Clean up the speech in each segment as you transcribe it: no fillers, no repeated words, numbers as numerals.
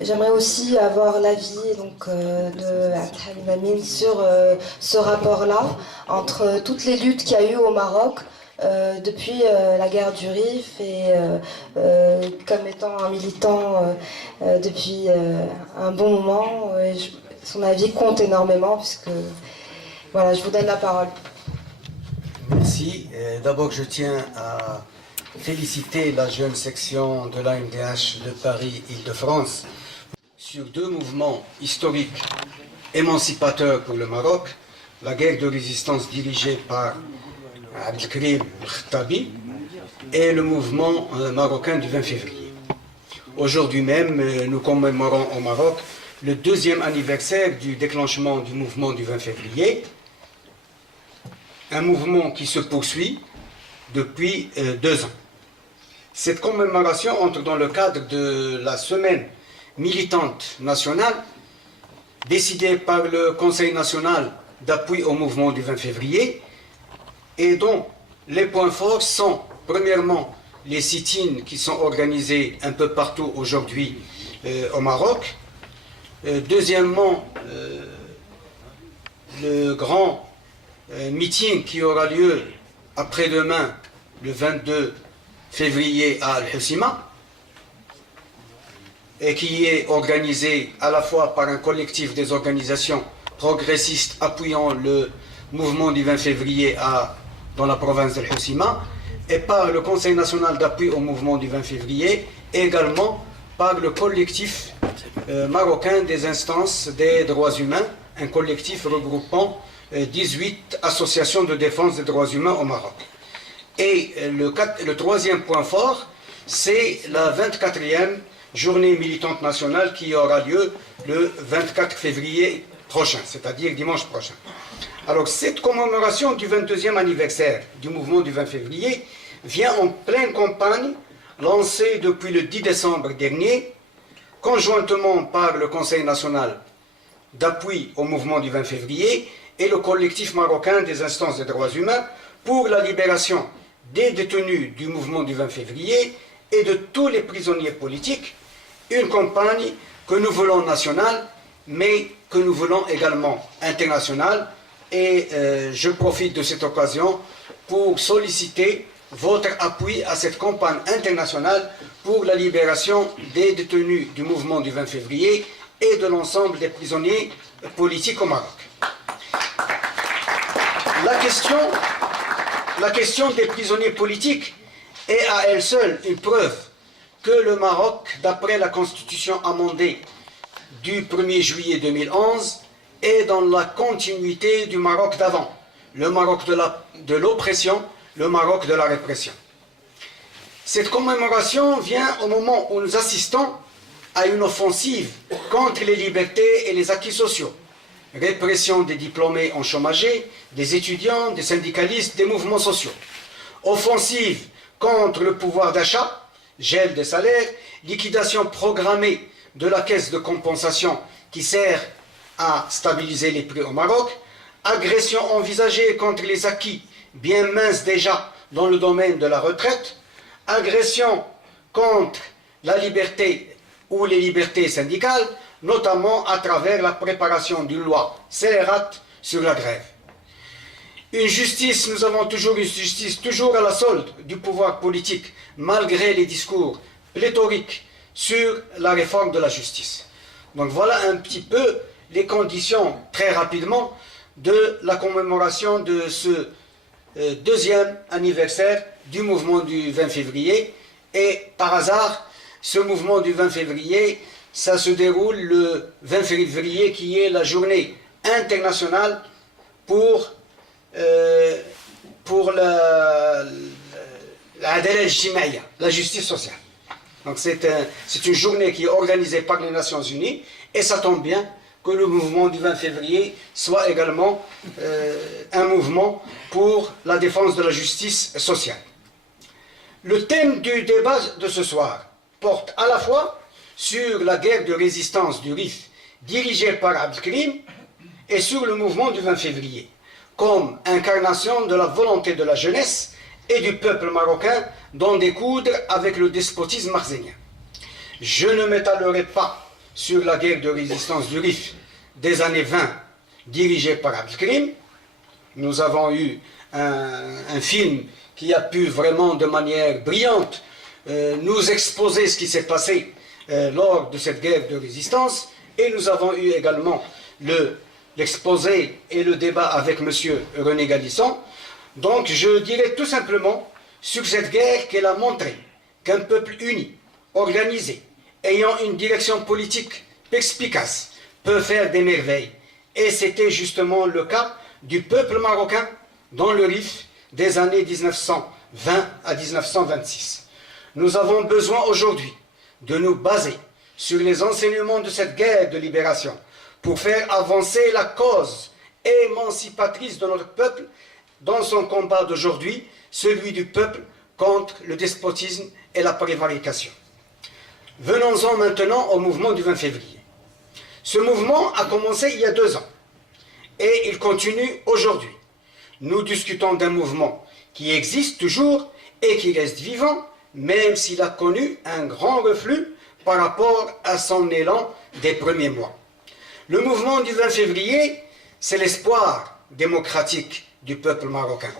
J'aimerais aussi avoir l'avis de Abdelhamid Amin sur ce rapport-là entre toutes les luttes qu'il y a eu au Maroc depuis la guerre du Rif et comme étant un militant depuis un bon moment. Son avis compte énormément puisque voilà, je vous donne la parole. Merci. D'abord, je tiens à féliciter la jeune section de l'AMDH de Paris-Île-de-France sur deux mouvements historiques émancipateurs pour le Maroc, la guerre de résistance dirigée par Abdelkrim Khattabi et le mouvement marocain du 20 février. Aujourd'hui même, nous commémorons au Maroc le 2e anniversaire du déclenchement du mouvement du 20 février, un mouvement qui se poursuit depuis 2 ans. Cette commémoration entre dans le cadre de la semaine militante nationale décidée par le Conseil national d'appui au mouvement du 20 février et dont les points forts sont premièrement les sit-ins qui sont organisés un peu partout aujourd'hui au Maroc, deuxièmement le grand meeting qui aura lieu après-demain, le 22 février à Al-Hoceima, et qui est organisé à la fois par un collectif des organisations progressistes appuyant le mouvement du 20 février dans la province d'Al-Hoceima, et par le Conseil national d'appui au mouvement du 20 février, et également par le collectif marocain des instances des droits humains, un collectif regroupant 18 associations de défense des droits humains au Maroc. Et le troisième point fort, c'est la 24e journée militante nationale qui aura lieu le 24 février prochain, c'est-à-dire dimanche prochain. Alors cette commémoration du 22e anniversaire du mouvement du 20 février vient en pleine campagne lancée depuis le 10 décembre dernier, conjointement par le Conseil national d'appui au mouvement du 20 février et le collectif marocain des instances des droits humains pour la libération des détenus du mouvement du 20 février et de tous les prisonniers politiques, une campagne que nous voulons nationale, mais que nous voulons également internationale. Et je profite de cette occasion pour solliciter votre appui à cette campagne internationale pour la libération des détenus du mouvement du 20 février et de l'ensemble des prisonniers politiques au Maroc. La question des prisonniers politiques est à elle seule une preuve que le Maroc, d'après la constitution amendée du 1er juillet 2011, est dans la continuité du Maroc d'avant, le Maroc de l'oppression, le Maroc de la répression. Cette commémoration vient au moment où nous assistons à une offensive contre les libertés et les acquis sociaux. Répression des diplômés enchômagés, des étudiants, des syndicalistes, des mouvements sociaux. Offensive contre le pouvoir d'achat, gel des salaires, liquidation programmée de la caisse de compensation qui sert à stabiliser les prix au Maroc, agression envisagée contre les acquis bien minces déjà dans le domaine de la retraite, agression contre la liberté ou les libertés syndicales, notamment à travers la préparation d'une loi scélérate sur la grève. Nous avons toujours une justice toujours à la solde du pouvoir politique, malgré les discours pléthoriques sur la réforme de la justice. Donc voilà un petit peu les conditions, très rapidement, de la commémoration de ce 2e anniversaire du mouvement du 20 février. Et par hasard, ce mouvement du 20 février, ça se déroule le 20 février, qui est la journée internationale pour la justice sociale. Donc c'est une journée qui est organisée par les Nations Unies, et ça tombe bien que le mouvement du 20 février soit également un mouvement pour la défense de la justice sociale. Le thème du débat de ce soir porte à la fois sur la guerre de résistance du Rif dirigée par Abdelkrim et sur le mouvement du 20 février, comme incarnation de la volonté de la jeunesse et du peuple marocain d'en découdre avec le despotisme marzénien. Je ne m'étalerai pas sur la guerre de résistance du RIF des années 20, dirigée par Abdelkrim. Nous avons eu un film qui a pu vraiment de manière brillante nous exposer ce qui s'est passé lors de cette guerre de résistance, et nous avons eu également l'exposé et le débat avec M. René Galisson. Donc je dirais tout simplement sur cette guerre qu'elle a montré qu'un peuple uni, organisé, ayant une direction politique perspicace, peut faire des merveilles. Et c'était justement le cas du peuple marocain dans le RIF des années 1920 à 1926. Nous avons besoin aujourd'hui de nous baser sur les enseignements de cette guerre de libération pour faire avancer la cause émancipatrice de notre peuple dans son combat d'aujourd'hui, celui du peuple contre le despotisme et la prévarication. Venons-en maintenant au mouvement du 20 février. Ce mouvement a commencé il y a 2 ans et il continue aujourd'hui. Nous discutons d'un mouvement qui existe toujours et qui reste vivant, même s'il a connu un grand reflux par rapport à son élan des premiers mois. Le mouvement du 20 février, c'est l'espoir démocratique du peuple marocain.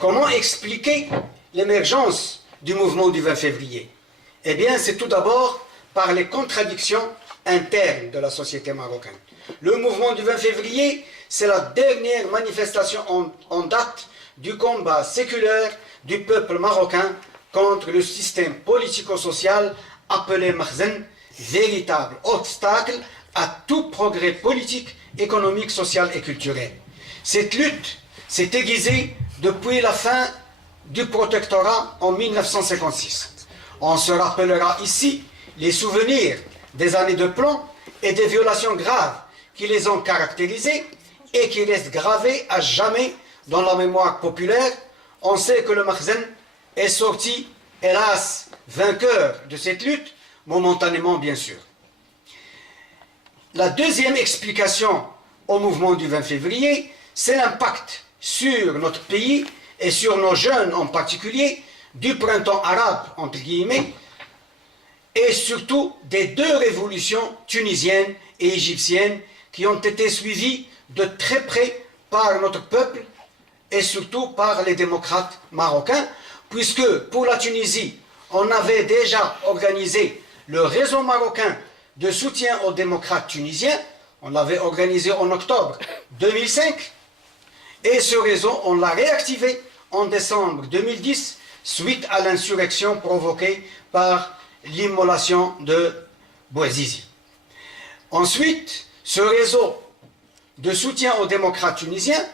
Comment expliquer l'émergence du mouvement du 20 février? Eh bien, c'est tout d'abord par les contradictions internes de la société marocaine. Le mouvement du 20 février, c'est la dernière manifestation en date du combat séculaire du peuple marocain contre le système politico-social appelé Makhzen, véritable obstacle à tout progrès politique, économique, social et culturel. Cette lutte s'est aiguisée depuis la fin du protectorat en 1956. On se rappellera ici les souvenirs des années de plomb et des violations graves qui les ont caractérisées et qui restent gravées à jamais dans la mémoire populaire. On sait que le Makhzen est sorti, hélas, vainqueur de cette lutte, momentanément bien sûr. La deuxième explication au mouvement du 20 février, c'est l'impact sur notre pays et sur nos jeunes en particulier du printemps arabe, entre guillemets, et surtout des 2 révolutions tunisiennes et égyptiennes qui ont été suivies de très près par notre peuple et surtout par les démocrates marocains, puisque pour la Tunisie, on avait déjà organisé le réseau marocain de soutien aux démocrates tunisiens. On l'avait organisé en octobre 2005, et ce réseau, on l'a réactivé en décembre 2010 suite à l'insurrection provoquée par l'immolation de Bouazizi. Ensuite, ce réseau de soutien aux démocrates tunisiens,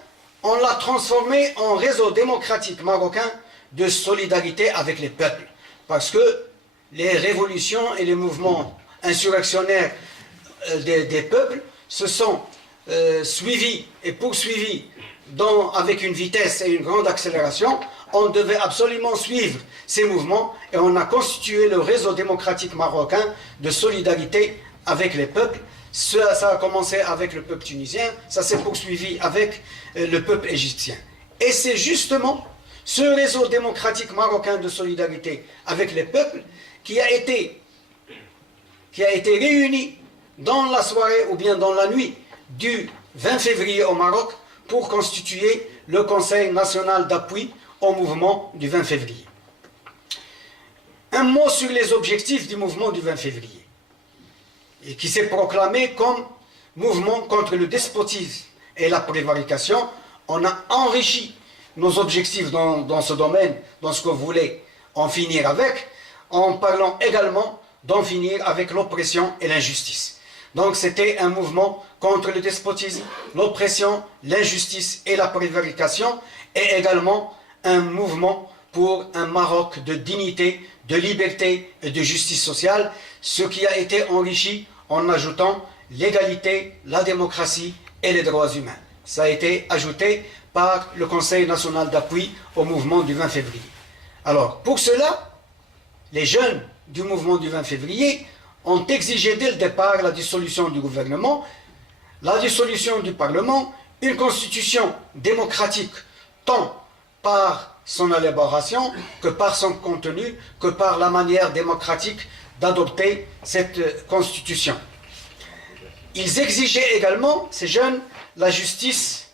on l'a transformé en réseau démocratique marocain de solidarité avec les peuples, parce que les révolutions et les mouvements insurrectionnaires des peuples se sont suivis et poursuivis avec une vitesse et une grande accélération. On devait absolument suivre ces mouvements et on a constitué le réseau démocratique marocain de solidarité avec les peuples. Ça a commencé avec le peuple tunisien, ça s'est poursuivi avec le peuple égyptien. Et c'est justement ce réseau démocratique marocain de solidarité avec les peuples qui a été réuni dans la soirée ou bien dans la nuit du 20 février au Maroc pour constituer le Conseil national d'appui au mouvement du 20 février. Un mot sur les objectifs du mouvement du 20 février, et qui s'est proclamé comme mouvement contre le despotisme et la prévarication. On a enrichi nos objectifs dans ce domaine, dans ce qu'on voulait en finir avec, en parlant également d'en finir avec l'oppression et l'injustice. Donc c'était un mouvement contre le despotisme, l'oppression, l'injustice et la prévarication, et également un mouvement pour un Maroc de dignité, de liberté et de justice sociale, ce qui a été enrichi en ajoutant l'égalité, la démocratie et les droits humains. Ça a été ajouté par le Conseil national d'appui au mouvement du 20 février. Alors, pour cela, les jeunes du mouvement du 20 février ont exigé dès le départ la dissolution du gouvernement, la dissolution du Parlement, une constitution démocratique, tant par son élaboration que par son contenu, que par la manière démocratique d'adopter cette constitution. Ils exigeaient également, ces jeunes, la justice,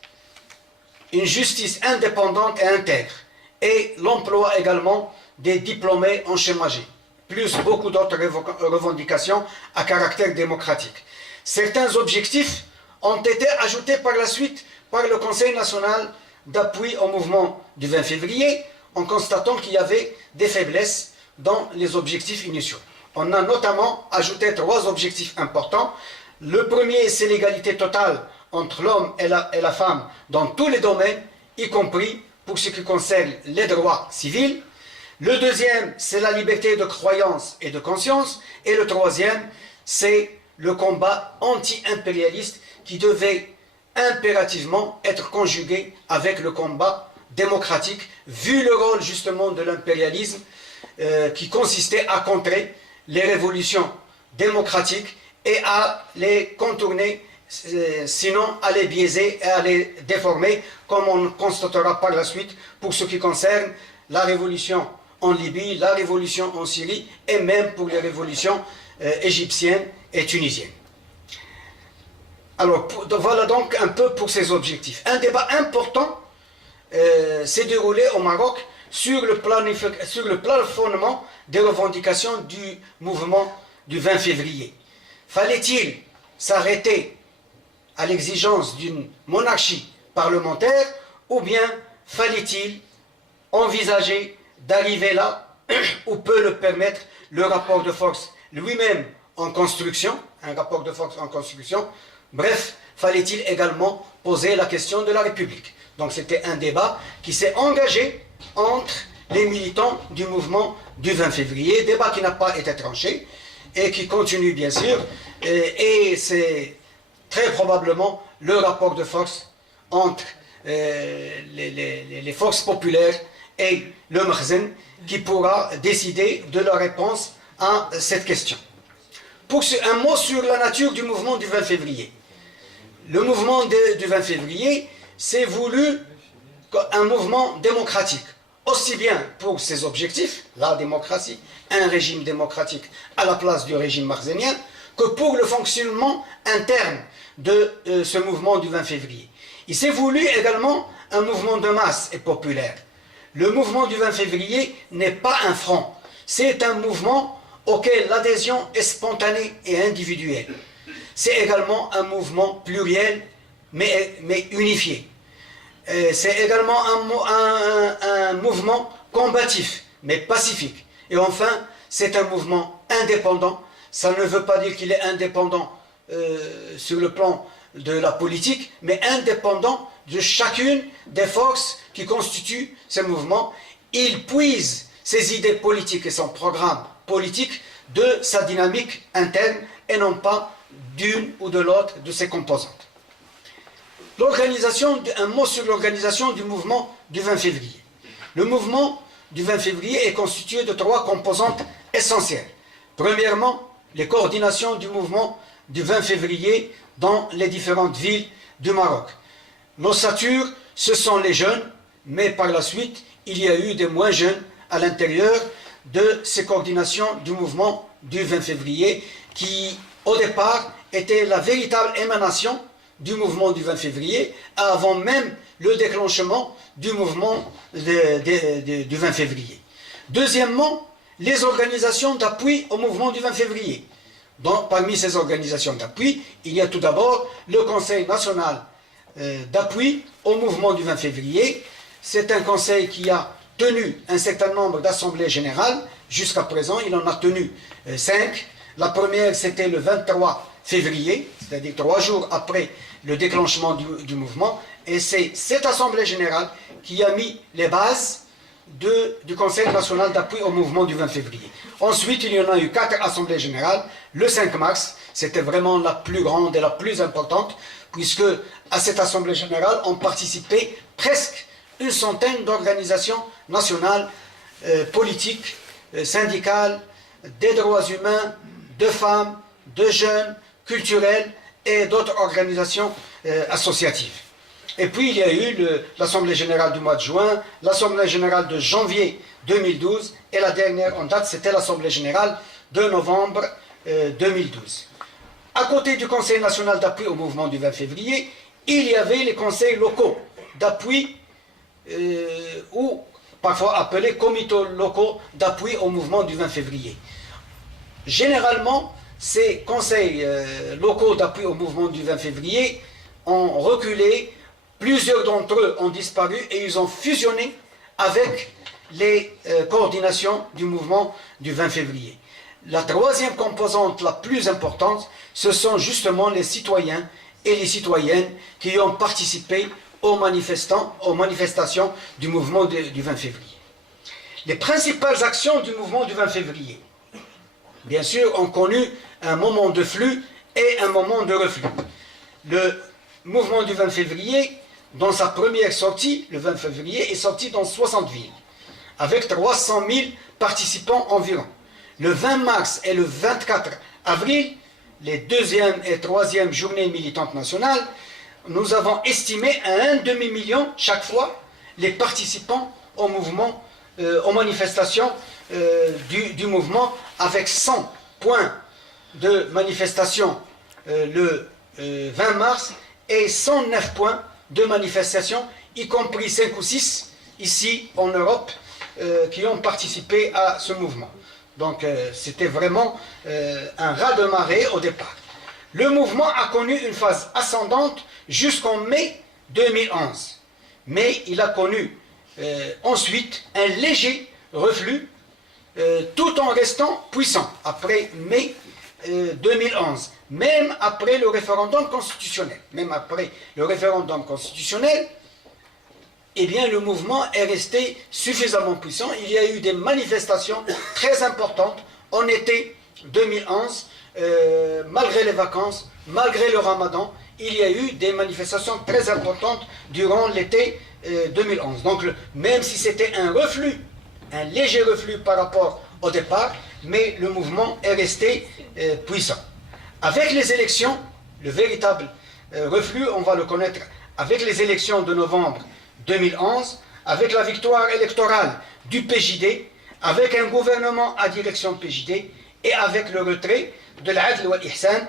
une justice indépendante et intègre, et l'emploi également des diplômés en chômage, plus beaucoup d'autres revendications à caractère démocratique. Certains objectifs ont été ajoutés par la suite par le Conseil national d'appui au mouvement du 20 février, en constatant qu'il y avait des faiblesses dans les objectifs initiaux. On a notamment ajouté 3 objectifs importants. Le premier, c'est l'égalité totale entre l'homme et la femme dans tous les domaines, y compris pour ce qui concerne les droits civils. Le deuxième, c'est la liberté de croyance et de conscience. Et le troisième, c'est le combat anti-impérialiste qui devait impérativement être conjugué avec le combat démocratique, vu le rôle justement de l'impérialisme qui consistait à contrer les révolutions démocratiques et à les contourner, sinon à les biaiser et à les déformer, comme on constatera par la suite pour ce qui concerne la révolution en Libye, la révolution en Syrie et même pour les révolutions égyptiennes et tunisiennes. Alors voilà donc un peu pour ces objectifs. Un débat important s'est déroulé au Maroc sur le plafonnement des revendications du mouvement du 20 février. Fallait-il s'arrêter à l'exigence d'une monarchie parlementaire ou bien fallait-il envisager d'arriver là où peut le permettre le rapport de force lui-même en construction, un rapport de force en construction. Bref, fallait-il également poser la question de la République. Donc c'était un débat qui s'est engagé entre les militants du mouvement du 20 février, débat qui n'a pas été tranché et qui continue bien sûr, et c'est très probablement le rapport de force entre les forces populaires et le Makhzen qui pourra décider de la réponse à cette question. Un mot sur la nature du mouvement du 20 février. Le mouvement du 20 février s'est voulu un mouvement démocratique, aussi bien pour ses objectifs, la démocratie, un régime démocratique à la place du régime makhzenien, que pour le fonctionnement interne de ce mouvement du 20 février. Il s'est voulu également un mouvement de masse et populaire. Le mouvement du 20 février n'est pas un front, c'est un mouvement auquel l'adhésion est spontanée et individuelle. C'est également un mouvement pluriel, mais unifié. C'est également un mouvement combatif, mais pacifique. Et enfin, c'est un mouvement indépendant. Ça ne veut pas dire qu'il est indépendant sur le plan de la politique, mais indépendant de chacune des forces qui constituent ce mouvement. Il puise ses idées politiques et son programme politique de sa dynamique interne et non pas d'une ou de l'autre de ses composantes. Un mot sur l'organisation du mouvement du 20 février. Le mouvement du 20 février est constitué de 3 composantes essentielles. Premièrement, les coordinations du mouvement du 20 février dans les différentes villes du Maroc. L'ossature, ce sont les jeunes, mais par la suite, il y a eu des moins jeunes à l'intérieur de ces coordinations du mouvement du 20 février qui, au départ, était la véritable émanation du mouvement du 20 février, avant même le déclenchement du mouvement du 20 février. Deuxièmement, les organisations d'appui au mouvement du 20 février. Parmi ces organisations d'appui, il y a tout d'abord le Conseil national d'appui au mouvement du 20 février. C'est un conseil qui a tenu un certain nombre d'assemblées générales. Jusqu'à présent, il en a tenu 5. La première, c'était le 23 février, c'est-à-dire 3 jours après le déclenchement du mouvement. Et c'est cette assemblée générale qui a mis les bases du Conseil national d'appui au mouvement du 20 février. Ensuite, il y en a eu 4 assemblées générales. Le 5 mars, c'était vraiment la plus grande et la plus importante, puisque à cette assemblée générale ont participé presque une centaine d'organisations nationales, politiques, syndicales, des droits humains, de femmes, de jeunes, culturelles et d'autres organisations associatives. Et puis il y a eu l'Assemblée générale du mois de juin, l'Assemblée générale de janvier 2012 et la dernière en date, c'était l'Assemblée générale de novembre 2012. À côté du Conseil national d'appui au mouvement du 20 février, il y avait les conseils locaux d'appui, ou parfois appelés comités locaux d'appui au mouvement du 20 février. Généralement, ces conseils locaux d'appui au mouvement du 20 février ont reculé, plusieurs d'entre eux ont disparu et ils ont fusionné avec les coordinations du mouvement du 20 février. La troisième composante la plus importante, ce sont justement les citoyens et les citoyennes qui ont participé aux manifestations du mouvement du 20 février. Les principales actions du mouvement du 20 février, bien sûr, ont connu un moment de flux et un moment de reflux. Le mouvement du 20 février, dans sa première sortie, le 20 février, est sorti dans 60 villes, avec 300 000 participants environ. Le 20 mars et le 24 avril, les deuxième et troisième journées militantes nationales, nous avons estimé à 1 demi-million chaque fois les participants au mouvement, aux manifestations du mouvement, avec 100 points de manifestation le 20 mars et 109 points de manifestation, y compris 5 ou 6 ici en Europe qui ont participé à ce mouvement. Donc c'était vraiment un raz-de-marée au départ. Le mouvement a connu une phase ascendante jusqu'en mai 2011. Mais il a connu ensuite un léger reflux tout en restant puissant après mai 2011. Même après le référendum constitutionnel. Même après le référendum constitutionnel, eh bien, le mouvement est resté suffisamment puissant. Il y a eu des manifestations très importantes en été 2011, malgré les vacances, malgré le ramadan, il y a eu des manifestations très importantes durant l'été 2011. Donc, même si c'était un reflux, un léger reflux par rapport au départ, mais le mouvement est resté puissant. Avec les élections, le véritable reflux, on va le connaître avec les élections de novembre 2011, avec la victoire électorale du PJD, avec un gouvernement à direction PJD et avec le retrait de l'Adl wa Ihsan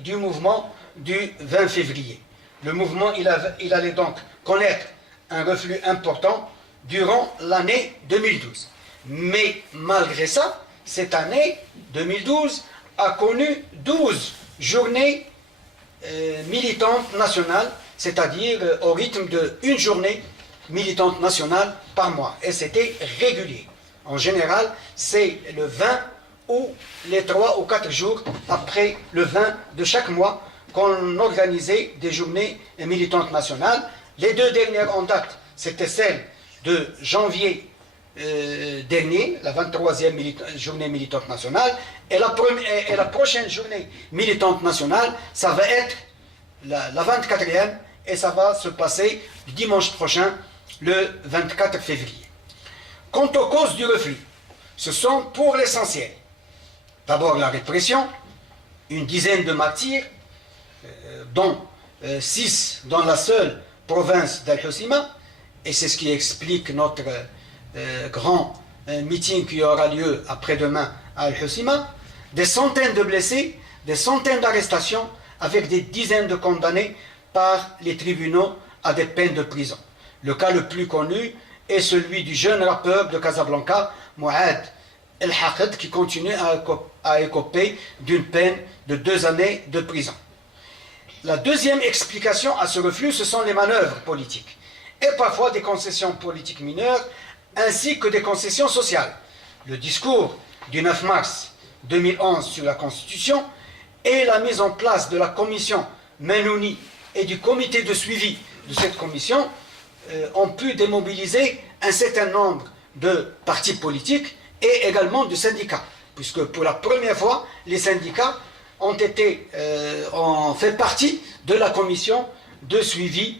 du mouvement du 20 février. Le mouvement il allait donc connaître un reflux important durant l'année 2012. Mais malgré ça, cette année 2012 a connu 12 journées militantes nationales, c'est-à-dire au rythme d'une journée militante nationale par mois. Et c'était régulier. En général, c'est le 20 ou les 3 ou 4 jours après le 20 de chaque mois qu'on organisait des journées militantes nationales. Les deux dernières en date, c'était celle de janvier dernier, la 23e journée militante nationale, et la prochaine journée militante nationale, ça va être la 24e, et ça va se passer dimanche prochain, le 24 février. Quant aux causes du reflux, ce sont pour l'essentiel d'abord la répression, une dizaine de martyrs, dont 6 dans la seule province d'Al-Hoceima, et c'est ce qui explique notre grand meeting qui aura lieu après-demain à Al-Hoceima, des centaines de blessés, des centaines d'arrestations, avec des dizaines de condamnés par les tribunaux à des peines de prison. Le cas le plus connu est celui du jeune rappeur de Casablanca, Mouad El-Haqed, qui continue à écoper d'une peine de 2 années de prison. La deuxième explication à ce reflux, ce sont les manœuvres politiques, et parfois des concessions politiques mineures, ainsi que des concessions sociales. Le discours du 9 mars 2011 sur la Constitution et la mise en place de la commission Menouni et du comité de suivi de cette commission ont pu démobiliser un certain nombre de partis politiques et également de syndicats, puisque pour la première fois, les syndicats ont fait partie de la commission de suivi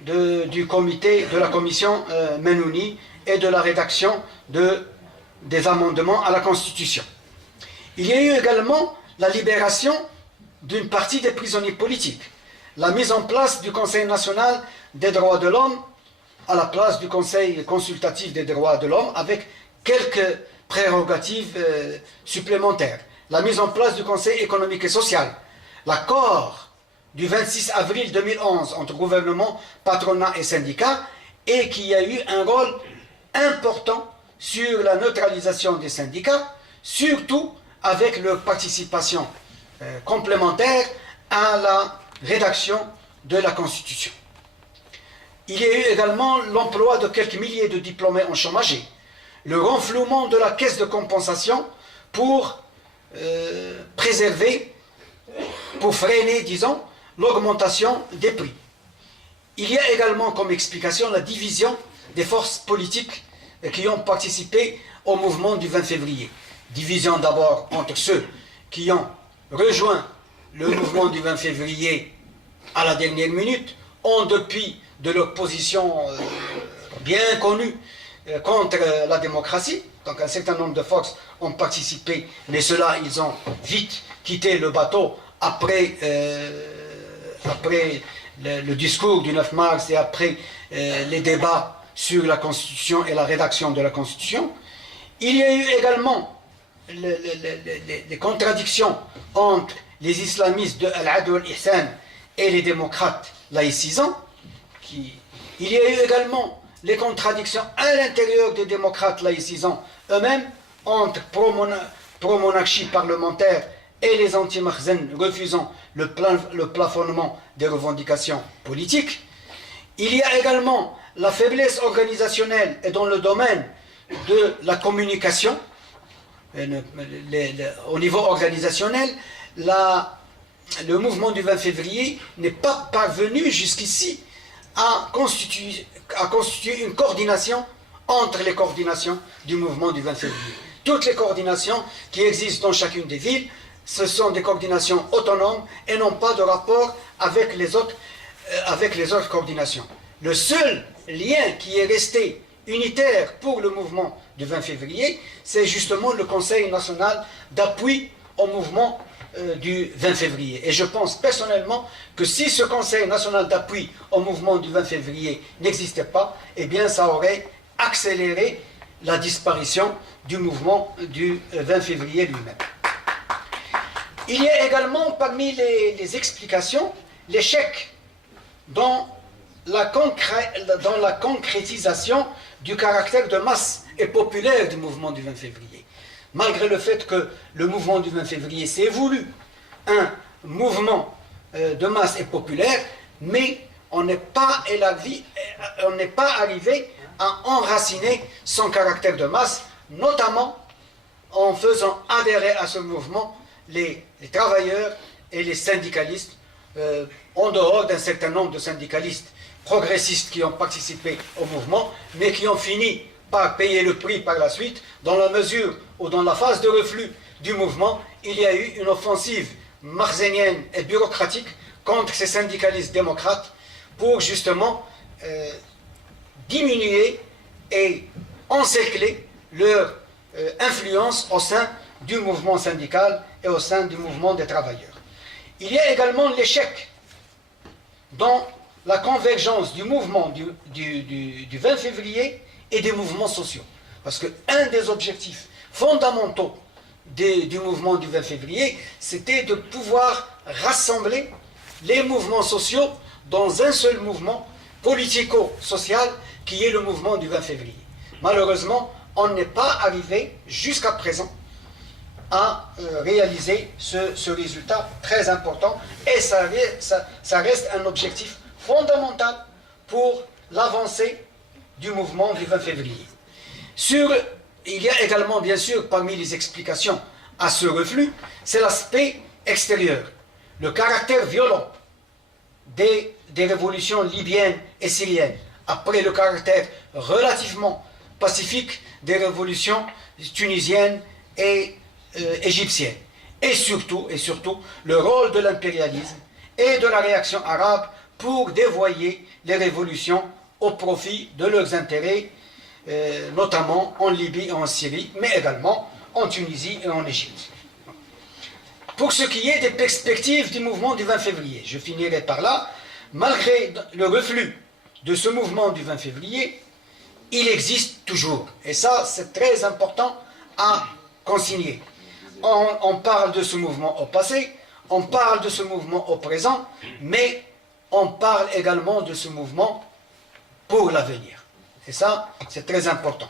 du comité de la commission Menouni et de la rédaction des amendements à la Constitution. Il y a eu également la libération d'une partie des prisonniers politiques, la mise en place du Conseil national des droits de l'homme à la place du Conseil consultatif des droits de l'homme, avec quelques prérogatives supplémentaires. La mise en place du Conseil économique et social. L'accord du 26 avril 2011 entre gouvernement, patronat et syndicats, et qui a eu un rôle important sur la neutralisation des syndicats, surtout avec leur participation complémentaire à la rédaction de la Constitution. Il y a eu également l'emploi de quelques milliers de diplômés enchômagés, le renflouement de la caisse de compensation pour préserver, pour freiner, disons, l'augmentation des prix. Il y a également comme explication la division des forces politiques qui ont participé au mouvement du 20 février. Division d'abord entre ceux qui ont rejoint le mouvement du 20 février à la dernière minute, en dépit de leur position bien connue contre la démocratie. Donc un certain nombre de forces ont participé, mais ceux-là, ils ont vite quitté le bateau après le discours du 9 mars et après les débats sur la Constitution et la rédaction de la Constitution. Il y a eu également les contradictions entre les islamistes de Al-Adl al-Ihsan et les démocrates laïcisants. Il y a eu également les contradictions à l'intérieur des démocrates laïcisants eux-mêmes, entre pro-monarchie parlementaire et les anti-Makhzen refusant le plafonnement des revendications politiques. Il y a également la faiblesse organisationnelle et dans le domaine de la communication. Au niveau organisationnel, le mouvement du 20 février n'est pas parvenu jusqu'ici à constituer une coordination entre les coordinations du mouvement du 20 février. Toutes les coordinations qui existent dans chacune des villes, ce sont des coordinations autonomes et n'ont pas de rapport avec les autres coordinations. Le seul lien qui est resté unitaire pour le mouvement du 20 février, c'est justement le Conseil national d'appui au mouvement du 20 février. Et je pense personnellement que si ce Conseil national d'appui au mouvement du 20 février n'existait pas, eh bien ça aurait accéléré la disparition du mouvement du 20 février lui-même. Il y a également parmi les explications l'échec dans la concrétisation du caractère de masse et populaire du mouvement du 20 février. Malgré le fait que le mouvement du 20 février s'est voulu un mouvement de masse et populaire, mais on n'est pas arrivé à enraciner son caractère de masse, notamment en faisant adhérer à ce mouvement les travailleurs et les syndicalistes, en dehors d'un certain nombre de syndicalistes progressistes qui ont participé au mouvement, mais qui ont fini par payer le prix par la suite, dans la mesure où dans la phase de reflux du mouvement, il y a eu une offensive marzénienne et bureaucratique contre ces syndicalistes démocrates pour justement diminuer et encercler leur influence au sein du mouvement syndical et au sein du mouvement des travailleurs. Il y a également l'échec dans la convergence du mouvement du 20 février et des mouvements sociaux. Parce qu'un des objectifs fondamentaux du mouvement du 20 février, c'était de pouvoir rassembler les mouvements sociaux dans un seul mouvement politico-social qui est le mouvement du 20 février. Malheureusement, on n'est pas arrivé jusqu'à présent à réaliser ce résultat très important et ça reste un objectif fondamental pour l'avancée du mouvement du 20 février. Il y a également, bien sûr, parmi les explications à ce reflux, c'est l'aspect extérieur, le caractère violent des révolutions libyennes et syriennes, après le caractère relativement pacifique des révolutions tunisiennes et égyptiennes. Et surtout, le rôle de l'impérialisme et de la réaction arabe pour dévoyer les révolutions au profit de leurs intérêts, notamment en Libye et en Syrie, mais également en Tunisie et en Égypte. Pour ce qui est des perspectives du mouvement du 20 février, je finirai par là, malgré le reflux de ce mouvement du 20 février, il existe toujours, et ça c'est très important à consigner. On parle de ce mouvement au passé, on parle de ce mouvement au présent, mais on parle également de ce mouvement pour l'avenir. Et ça, c'est très important.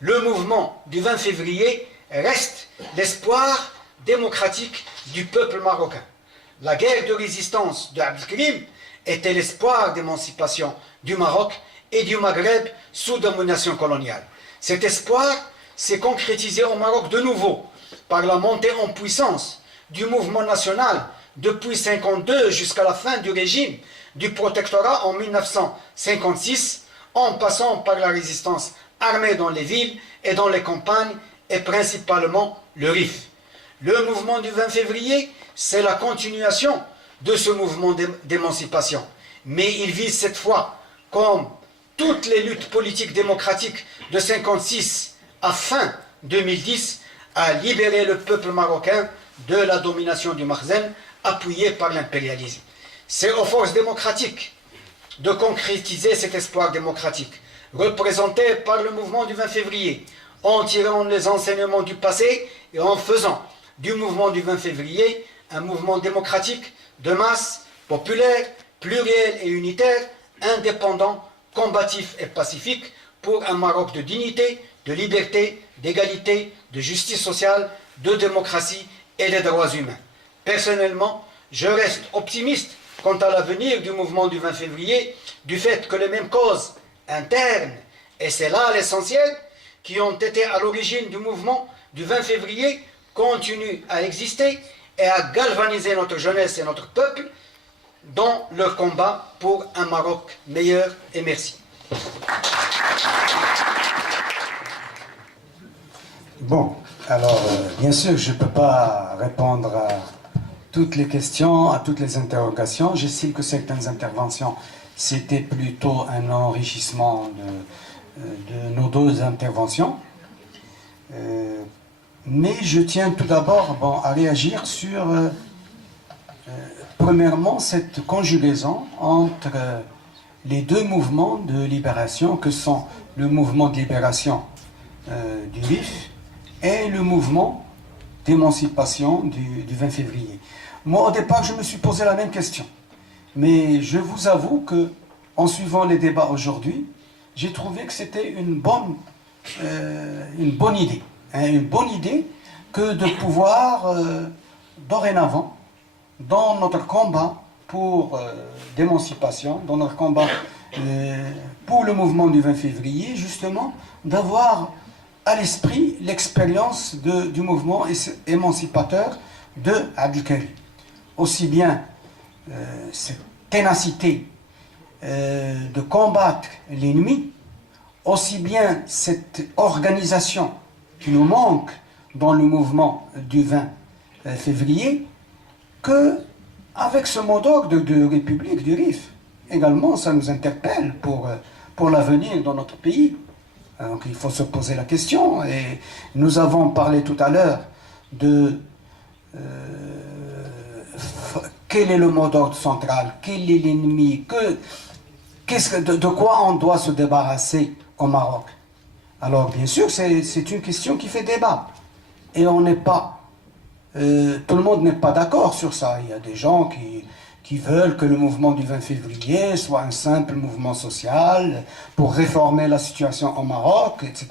Le mouvement du 20 février reste l'espoir démocratique du peuple marocain. La guerre de résistance de Abdelkrim était l'espoir d'émancipation du Maroc et du Maghreb sous domination coloniale. Cet espoir s'est concrétisé au Maroc de nouveau par la montée en puissance du mouvement national depuis 1952 jusqu'à la fin du régime du protectorat en 1956, en passant par la résistance armée dans les villes et dans les campagnes et principalement le RIF. Le mouvement du 20 février, c'est la continuation de ce mouvement d'émancipation. Mais il vise cette fois, comme toutes les luttes politiques démocratiques de 1956 à fin 2010, à libérer le peuple marocain de la domination du Makhzen, appuyé par l'impérialisme. C'est aux forces démocratiques de concrétiser cet espoir démocratique, représenté par le mouvement du 20 février, en tirant les enseignements du passé et en faisant du mouvement du 20 février un mouvement démocratique de masse, populaire, pluriel et unitaire, indépendant, combatif et pacifique, pour un Maroc de dignité, de liberté, d'égalité, de justice sociale, de démocratie et des droits humains. Personnellement, je reste optimiste quant à l'avenir du mouvement du 20 février, du fait que les mêmes causes internes, et c'est là l'essentiel, qui ont été à l'origine du mouvement du 20 février, continuent à exister et à galvaniser notre jeunesse et notre peuple dans le combat pour un Maroc meilleur. Et merci. Bon, alors, bien sûr, je ne peux pas répondre à toutes les questions, à toutes les interrogations. J'estime que certaines interventions, c'était plutôt un enrichissement de nos deux interventions. Mais je tiens tout d'abord à réagir sur, premièrement, cette conjugaison entre les deux mouvements de libération que sont le mouvement de libération du RIF et le mouvement d'émancipation du 20 février. Moi, au départ, je me suis posé la même question. Mais je vous avoue que, en suivant les débats aujourd'hui, j'ai trouvé que c'était une bonne idée. Une bonne idée que de pouvoir, dorénavant, dans notre combat pour d'émancipation, dans notre combat pour le mouvement du 20 février, justement, d'avoir à l'esprit l'expérience du mouvement émancipateur de Abdelkrim. Aussi bien cette ténacité de combattre l'ennemi, aussi bien cette organisation qui nous manque dans le mouvement du 20 février, que avec ce mot d'ordre de République du RIF. Également, ça nous interpelle pour l'avenir dans notre pays. Donc il faut se poser la question, et nous avons parlé tout à l'heure de quel est le mot d'ordre central, quel est l'ennemi, de quoi on doit se débarrasser au Maroc. Alors bien sûr, c'est une question qui fait débat, et on n'est pas, tout le monde n'est pas d'accord sur ça. Il y a des gens qui veulent que le mouvement du 20 février soit un simple mouvement social pour réformer la situation au Maroc, etc.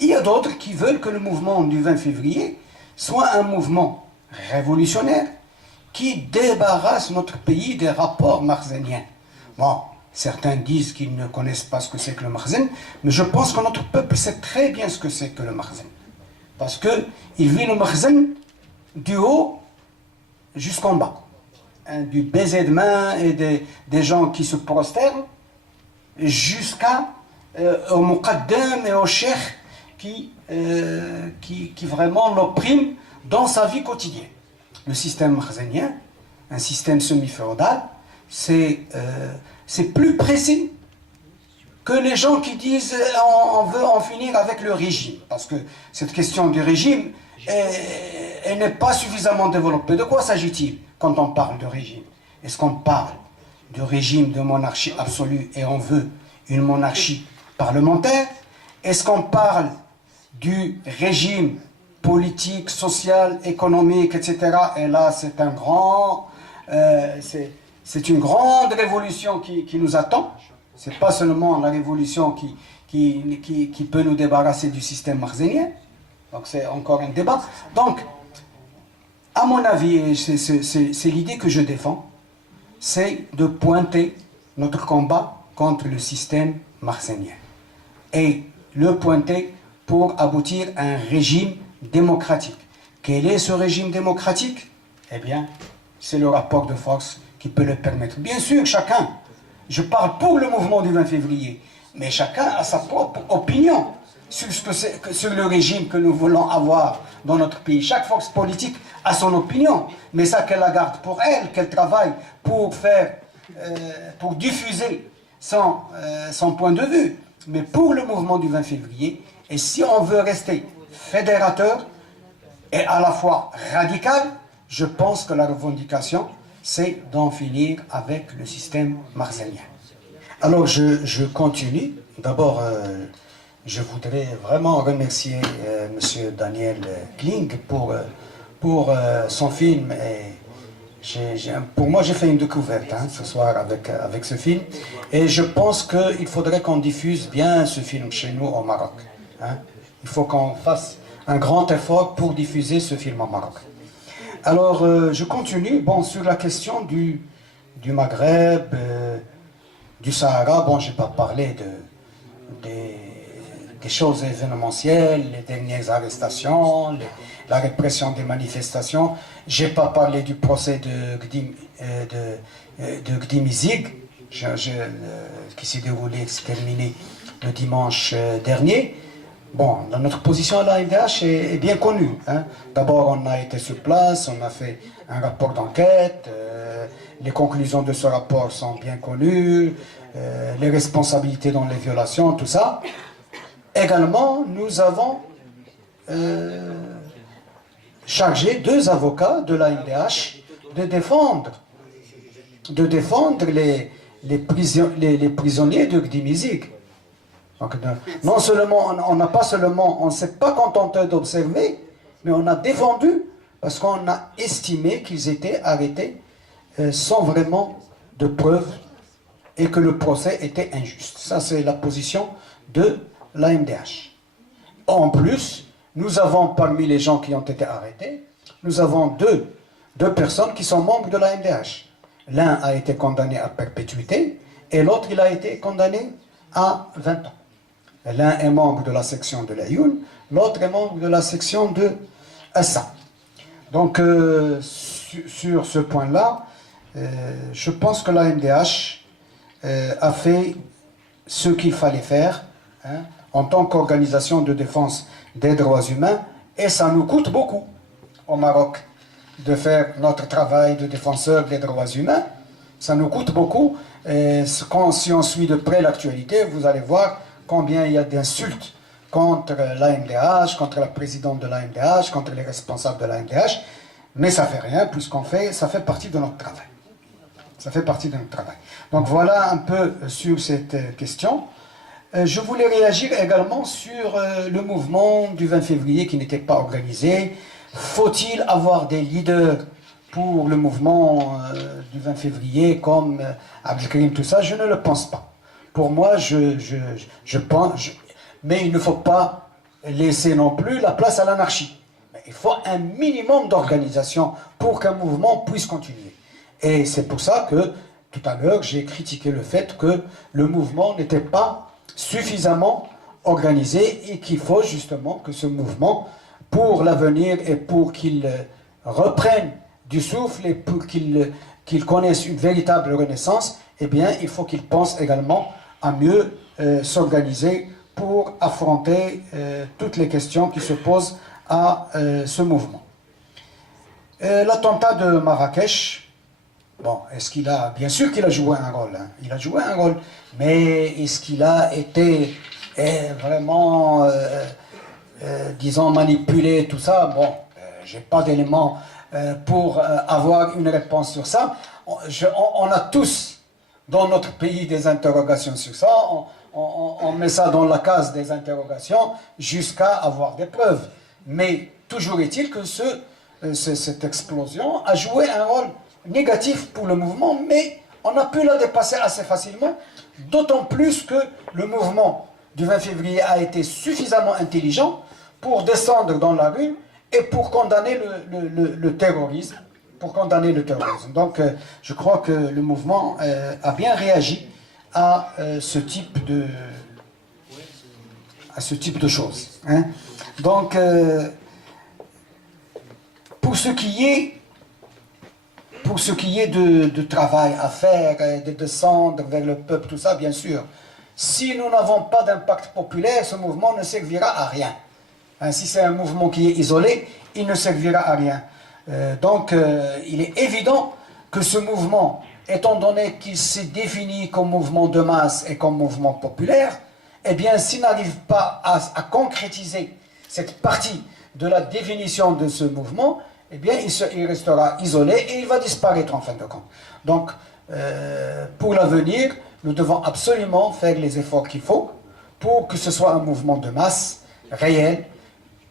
Il y a d'autres qui veulent que le mouvement du 20 février soit un mouvement révolutionnaire qui débarrasse notre pays des rapports makhzeniens. Bon, certains disent qu'ils ne connaissent pas ce que c'est que le Makhzen, mais je pense que notre peuple sait très bien ce que c'est que le Makhzen. Parce qu'il vit le Makhzen du haut jusqu'en bas. Du baiser de main et des gens qui se prosternent jusqu'au Muqaddam et au Cheikh qui vraiment l'opprime dans sa vie quotidienne. Le système makhzenien, un système semi-féodal, c'est plus précis que les gens qui disent on veut en finir avec le régime. Parce que cette question du régime, elle n'est pas suffisamment développée. De quoi s'agit-il quand on parle de régime? Est-ce qu'on parle de régime de monarchie absolue et on veut une monarchie parlementaire? Est-ce qu'on parle du régime politique, social, économique, etc. Et là, c'est un grand, c'est une grande révolution qui nous attend. C'est pas seulement la révolution qui peut nous débarrasser du système marzénien. Donc c'est encore un débat. Donc, à mon avis, c'est l'idée que je défends, c'est de pointer notre combat contre le système marzénien. Et le pointer pour aboutir à un régime démocratique. Quel est ce régime démocratique? Eh bien, c'est le rapport de force qui peut le permettre. Bien sûr, chacun, je parle pour le mouvement du 20 février, mais chacun a sa propre opinion sur le régime que nous voulons avoir dans notre pays. Chaque force politique a son opinion, mais ça qu'elle la garde pour elle, qu'elle travaille pour pour diffuser son point de vue. Mais pour le mouvement du 20 février, et si on veut rester fédérateur et à la fois radical, je pense que la revendication, c'est d'en finir avec le système marzélien. Alors je continue. D'abord, je voudrais vraiment remercier M. Daniel Kling pour son film. Et pour moi, j'ai fait une découverte ce soir avec ce film. Et je pense qu'il faudrait qu'on diffuse bien ce film chez nous au Maroc. Il faut qu'on fasse un grand effort pour diffuser ce film au Maroc. Alors, je continue. Bon, sur la question du Maghreb, du Sahara, bon, je n'ai pas parlé des choses événementielles, les dernières arrestations, la répression des manifestations. Je n'ai pas parlé du procès de Gdim Izig, qui s'est déroulé, qui s'est terminé le dimanche dernier. Bon, notre position à l'AMDH est bien connue. D'abord, on a été sur place, on a fait un rapport d'enquête, les conclusions de ce rapport sont bien connues, les responsabilités dans les violations, tout ça. Également, nous avons chargé 2 avocats de l'AMDH de défendre les prisonniers de Gdim Izig. Donc, non seulement, on ne s'est pas contenté d'observer, mais on a défendu parce qu'on a estimé qu'ils étaient arrêtés sans vraiment de preuves et que le procès était injuste. Ça, c'est la position de l'AMDH. En plus, nous avons parmi les gens qui ont été arrêtés, nous avons deux personnes qui sont membres de l'AMDH. L'un a été condamné à perpétuité et l'autre, il a été condamné à 20 ans. L'un est membre de la section de l'Ayoun, l'autre est membre de la section de Assa. Donc, sur ce point-là, je pense que l'AMDH a fait ce qu'il fallait faire en tant qu'organisation de défense des droits humains, et ça nous coûte beaucoup au Maroc de faire notre travail de défenseur des droits humains. Ça nous coûte beaucoup. Et si on suit de près l'actualité, vous allez voir combien il y a d'insultes contre l'AMDH, contre la présidente de l'AMDH, contre les responsables de l'AMDH, mais ça ne fait rien, ça fait partie de notre travail. Ça fait partie de notre travail. Donc voilà un peu sur cette question. Je voulais réagir également sur le mouvement du 20 février qui n'était pas organisé. Faut-il avoir des leaders pour le mouvement du 20 février comme Abdelkrim, tout ça? Je ne le pense pas. Pour moi, je pense, mais il ne faut pas laisser non plus la place à l'anarchie. Il faut un minimum d'organisation pour qu'un mouvement puisse continuer. Et c'est pour ça que, tout à l'heure, j'ai critiqué le fait que le mouvement n'était pas suffisamment organisé et qu'il faut justement que ce mouvement, pour l'avenir et pour qu'il reprenne du souffle et pour qu'il connaisse une véritable renaissance, eh bien, il faut qu'il pense également à mieux s'organiser pour affronter toutes les questions qui se posent à ce mouvement. L'attentat de Marrakech, bon, bien sûr qu'il a joué un rôle, il a joué un rôle, mais est-ce qu'il a été vraiment, disons, manipulé, tout ça? Bon, j'ai pas d'éléments pour avoir une réponse sur ça. On a tous dans notre pays des interrogations sur ça. on met ça dans la case des interrogations jusqu'à avoir des preuves. Mais toujours est-il que cette explosion a joué un rôle négatif pour le mouvement, mais on a pu la dépasser assez facilement, d'autant plus que le mouvement du 20 février a été suffisamment intelligent pour descendre dans la rue et pour condamner le terrorisme. Donc, je crois que le mouvement a bien réagi à ce type de choses. Hein. Donc, pour ce qui est de travail à faire, de descendre vers le peuple, tout ça, bien sûr, si nous n'avons pas d'impact populaire, ce mouvement ne servira à rien. Hein, si c'est un mouvement qui est isolé, il ne servira à rien. Donc, il est évident que ce mouvement, étant donné qu'il s'est défini comme mouvement de masse et comme mouvement populaire, eh bien, s'il n'arrive pas à concrétiser cette partie de la définition de ce mouvement, eh bien, il restera isolé et il va disparaître en fin de compte. Donc, pour l'avenir, nous devons absolument faire les efforts qu'il faut pour que ce soit un mouvement de masse réel,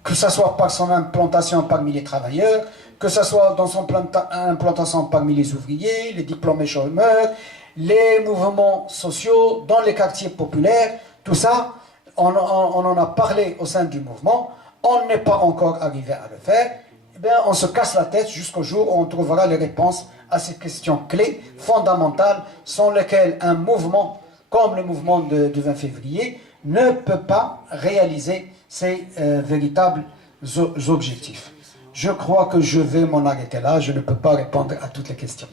que ce soit par son implantation parmi les travailleurs, que ce soit dans son implantation parmi les ouvriers, les diplômés chômeurs, les mouvements sociaux dans les quartiers populaires, tout ça, on en a parlé au sein du mouvement, on n'est pas encore arrivé à le faire, eh bien, on se casse la tête jusqu'au jour où on trouvera les réponses à ces questions clés, fondamentales, sans lesquelles un mouvement comme le mouvement du 20 février ne peut pas réaliser ses véritables objectifs. Je crois que je vais m'en arrêter là, je ne peux pas répondre à toutes les questions.